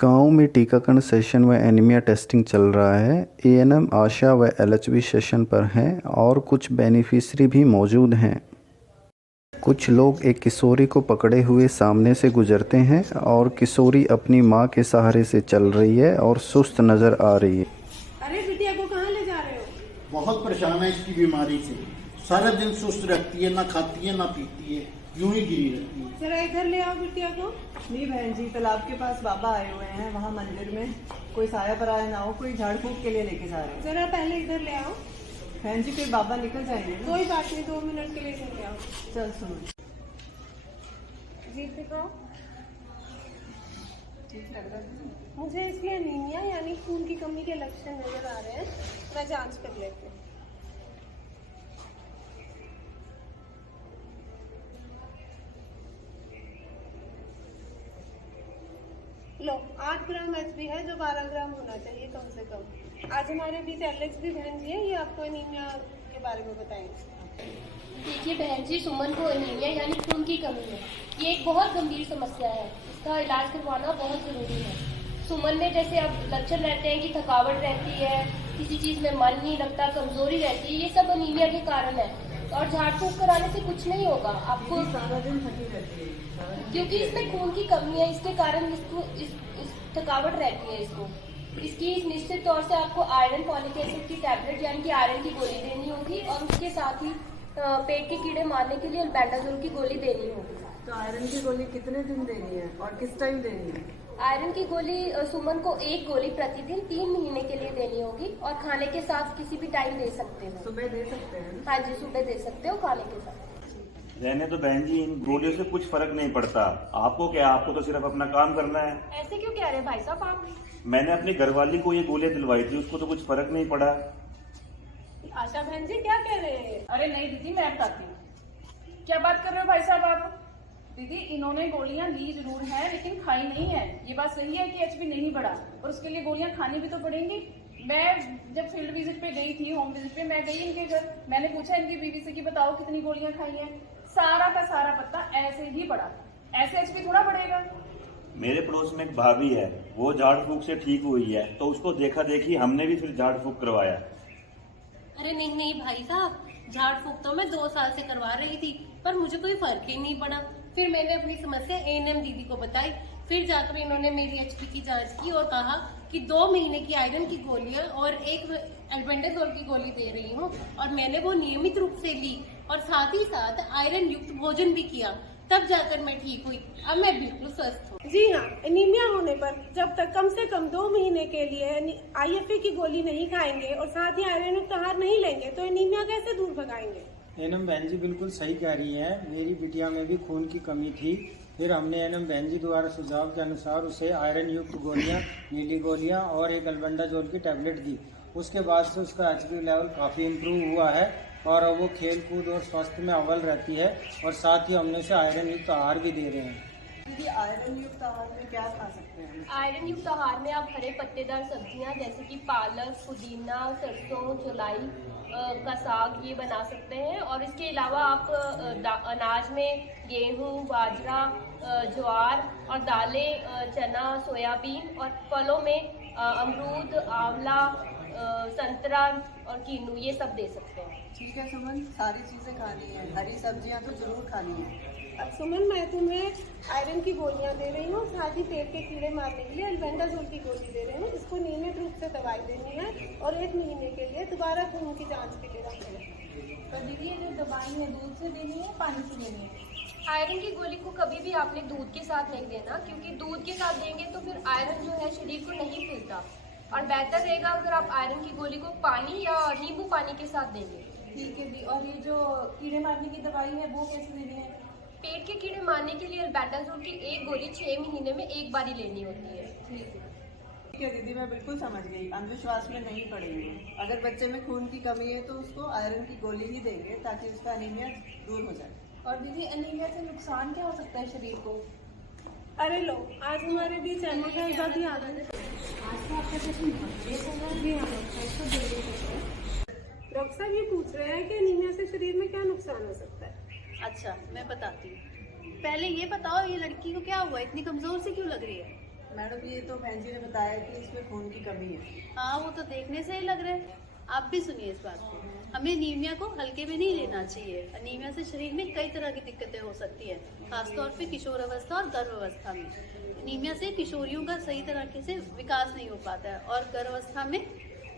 गांव में टीकाकरण सेशन व एनीमिया टेस्टिंग चल रहा है। एएनएम आशा व एलएचबी सेशन पर हैं और कुछ बेनिफिशरी भी मौजूद हैं। कुछ लोग एक किशोरी को पकड़े हुए सामने से गुजरते हैं और किशोरी अपनी मां के सहारे से चल रही है और सुस्त नजर आ रही है। अरे बिटिया को कहाँ ले जा रहे हो? बहुत परेशान है इसकी बीमारी से। सारा दिन सुस्त रहती है, ना खाती है ना पीती है, यूं ही गिरी रहती है। जरा इधर ले आओ बिटिया को। नहीं बहन जी, तालाब के पास बाबा आए हुए हैं, वहाँ मंदिर में कोई साया पराया ना हो, कोई झाड़ फूक के लिए लेके जा रहे हैं। जरा पहले इधर ले आओ। बहन जी फिर बाबा निकल जाएंगे ना। कोई बात नहीं, 2 मिनट के लिए इधर ले आओ। चल सुनो जी दिखाओ। ठीक लग रहा है। मुझे इसमें एनीमिया यानी खून की कमी के लक्षण नजर आ रहे हैं। मैं जांच कर लेती हूँ। लो 8 ग्राम एचबी है जो 12 ग्राम होना चाहिए कम से कम। आज हमारे बीच एलेक्स भी बहन जी है, ये आपको एनीमिया के बारे में बताएंगे। देखिए बहन जी, सुमन को एनीमिया यानी खून की कमी है। ये एक बहुत गंभीर समस्या है, इसका इलाज करवाना बहुत जरूरी है। सुमन में जैसे अब लक्षण रहते हैं कि थकावट रहती है, किसी चीज में मन नहीं लगता, कमजोरी रहती है, ये सब एनीमिया के कारण है। और झाड़ फूक कराने से कुछ नहीं होगा आपको, सारा दिन थकी रहती है क्योंकि इसमें खून की कमी है, इसके कारण इसको इस थकावट रहती है। इसकी निश्चित तौर से आपको आयरन फॉलिक एसिड की टैबलेट यानी कि आयरन की गोली देनी होगी और उसके साथ ही पेट के कीड़े मारने के लिए अल्बेंडाजोल की गोली देनी होगी। तो आयरन की गोली कितने दिन देनी है और किस टाइम देनी है? आयरन की गोली सुमन को 1 गोली प्रतिदिन 3 महीने के लिए देनी होगी और खाने के साथ किसी भी टाइम दे सकते हो। सुबह दे सकते हैं? हाँ जी, सुबह दे सकते हो खाने के साथ। रहने तो बहन जी, इन गोलियों से कुछ फर्क नहीं पड़ता। आपको क्या, आपको तो सिर्फ अपना काम करना है। ऐसे क्यों कह रहे हैं भाई साहब आप? मैंने अपनी घरवाली को ये गोलियां दिलवाई थी, उसको तो कुछ फर्क नहीं पड़ा। आशा बहन जी क्या कह रहे हैं? अरे नहीं दीदी, मैं बताती हूँ। क्या बात कर रहे हो भाई साहब आप? दीदी इन्होंने गोलियां ली जरूर है लेकिन खाई नहीं है। ये बात सही है कि एचबी नहीं बढ़ा और उसके लिए गोलियां खानी भी तो पड़ेंगी। मैं जब फील्ड विजिट पे गई थी, होम विजिट पे मैं गई इनके घर, मैंने पूछा इनकी बीवी से कि बताओ कितनी गोलियां खाई हैं। सारा का सारा पत्ता ऐसे ही बढ़ा। ऐसे एचबी थोड़ा बढ़ेगा। मेरे पड़ोस में एक भाभी है, वो झाड़ फूक से ठीक हुई है, तो उसको देखा देखी हमने भी फिर झाड़ फूक करवाया। अरे नहीं नहीं भाई साहब, झाड़ फूक तो मैं 2 साल से करवा रही थी पर मुझे कोई फर्क ही नहीं पड़ा। फिर मैंने अपनी समस्या एएनएम दीदी को बताई, फिर जाकर इन्होंने मेरी एचपी की जांच की और कहा कि 2 महीने की आयरन की गोलियां और 1 अल्बेंडाजोल की गोली दे रही हूँ और मैंने वो नियमित रूप से ली और साथ ही साथ आयरन युक्त भोजन भी किया, तब जाकर मैं ठीक हुई। अब मैं बिल्कुल स्वस्थ हूँ। जी हाँ, एनीमिया होने पर जब तक कम से कम 2 महीने के लिए आईएफए की गोली नहीं खाएंगे और साथ ही आयरन युक्त आहार नहीं लेंगे तो एनीमिया कैसे दूर भगाएंगे? एनम बहन जी बिल्कुल सही कह रही है। मेरी बिटिया में भी खून की कमी थी, फिर हमने एनम बहन जी द्वारा सुझाव के अनुसार उसे आयरन युक्त गोलियां, नीली गोलियां और 1 अल्बेंडाजोल की टैबलेट दी। उसके बाद से उसका एचबी लेवल काफ़ी इम्प्रूव हुआ है और वो खेल कूद और स्वास्थ्य में अव्वल रहती है और साथ ही हमने उसे आयरन युक्त आहार भी दे रहे हैं। दीदी आयरन युक्त आहार में क्या खा सकते हैं? आयरन युक्त आहार में आप हरे पत्तेदार सब्जियां जैसे कि पालक, पुदीना, सरसों, चौलाई का साग ये बना सकते हैं। और इसके अलावा आप अनाज में गेहूं, बाजरा, ज्वार और दालें, चना, सोयाबीन और फलों में अमरूद, आंवला, संतरा और कीनू ये सब दे सकते हैं। ठीक है सुमन, सारी चीजें खानी है, हरी सब्जियां तो जरूर खानी है। सुमन, मैं तुम्हें आयरन की गोलियां दे रही हूँ, साथ ही पेट के कीड़े मारने के लिए अल्बेंडाजोल की गोली दे रही हूँ। इसको नियमित रूप से दवाई देनी है और 1 महीने के लिए दोबारा खून की जांच के लिए रखना है। पर दीदी ये जो दवाई है दूध से देनी है पानी से देनी है? आयरन की गोली को कभी भी आपने दूध के साथ नहीं देना, क्योंकि दूध के साथ देंगे तो फिर आयरन जो है शरीर को नहीं मिलता और बेहतर रहेगा अगर आप आयरन की गोली को पानी या नींबू पानी के साथ देंगे। ठीक है दी। और ये जो कीड़े मारने की दवाई है वो कैसे देनी है? पेट के कीड़े मारने के लिए अल्बेंडाजोल की 1 गोली 6 महीने में 1 बार ही लेनी होती है। ठीक है दीदी, मैं बिल्कुल समझ गई। अंधविश्वास में नहीं पड़ेंगे। अगर बच्चे में खून की कमी है तो उसको आयरन की गोली ही देंगे ताकि उसका एनीमिया दूर हो जाए। और दीदी एनीमिया से नुकसान क्या हो सकता है शरीर को? अरे लो, आज हमारे बीच एनीमिया भी आ रहा है। डॉक्टर साहब ये पूछ रहे हैं कि एनीमिया से शरीर में क्या नुकसान हो सकता है? अच्छा मैं बताती हूँ। पहले ये बताओ, ये लड़की को क्या हुआ, इतनी कमजोर से क्यों लग रही है? मैडम ये तो बहन जी ने बताया कि इसमें खून की कमी है। हाँ, वो तो देखने से ही लग रहा है। आप भी सुनिए इस बात को। हमें अनीमिया को हल्के में नहीं लेना चाहिए। अनीमिया से शरीर में कई तरह की दिक्कतें हो सकती है, खासतौर पे किशोर अवस्था और गर्भावस्था में। अनीमिया से किशोरियों का सही तरीके से विकास नहीं हो पाता है और गर्भावस्था में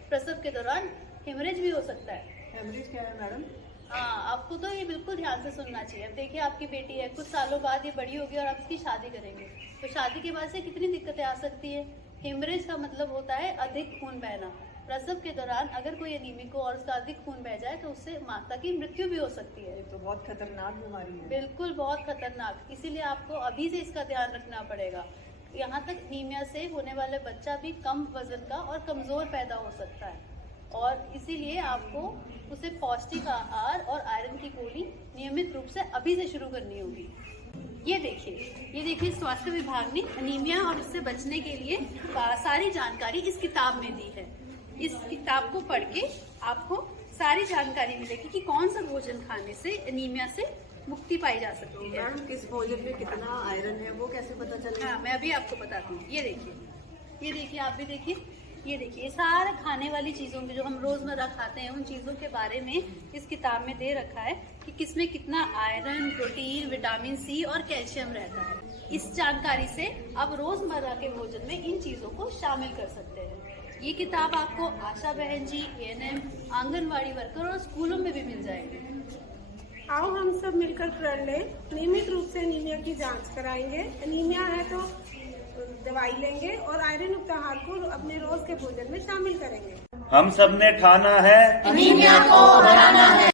प्रसव के दौरान हेमरेज भी हो सकता है। हेमरेज क्या है मैडम? हाँ, आपको तो ये बिल्कुल ध्यान से सुनना चाहिए। अब देखिए, आपकी बेटी है, कुछ सालों बाद ये बड़ी होगी और आप इसकी शादी करेंगे, तो शादी के बाद से कितनी दिक्कतें आ सकती है। हेमरेज का मतलब होता है अधिक खून बहना। प्रसव के दौरान अगर कोई अनीमिक हो और उसका अधिक खून बह जाए तो उससे माता की मृत्यु भी हो सकती है। ये तो बहुत खतरनाक बीमारी है। बिल्कुल, बहुत खतरनाक। इसीलिए आपको अभी से इसका ध्यान रखना पड़ेगा। यहाँ तक अनीमिया से होने वाले बच्चा भी कम वजन का और कमजोर पैदा हो सकता है, और इसीलिए आपको उसे पौष्टिक आहार और आयरन की गोली नियमित रूप से अभी से शुरू करनी होगी। ये देखिए स्वास्थ्य विभाग ने अनीमिया और उससे बचने के लिए सारी जानकारी इस किताब में दी है। इस किताब को पढ़ के आपको सारी जानकारी मिलेगी कि कौन सा भोजन खाने से अनीमिया से मुक्ति पाई जा सकती है। मैडम किस भोजन में कितना आयरन है वो कैसे पता चलेगा? हाँ, मैं अभी आपको बताती हूँ। ये देखिए, आप भी देखिए। ये देखिए, सारा खाने वाली चीज़ों में जो हम रोज़मर्रा खाते हैं उन चीज़ों के बारे में इस किताब में दे रखा है कि किसमें कितना आयरन, प्रोटीन, विटामिन सी और कैल्शियम रहता है। इस जानकारी से आप रोज़मर्रा के भोजन में इन चीज़ों को शामिल कर सकते हैं। ये किताब आपको आशा बहन जी, एएनएम, आंगनवाड़ी वर्कर और स्कूलों में भी मिल जाएगी। आओ हम सब मिलकर प्रण लें, नियमित रूप से अनीमिया की जांच कराएंगे। अनीमिया है तो दवाई लेंगे और आयरन युक्त आहार को अपने रोज के भोजन में शामिल करेंगे। हम सब ने ठाना है अनीमिया को हराना है।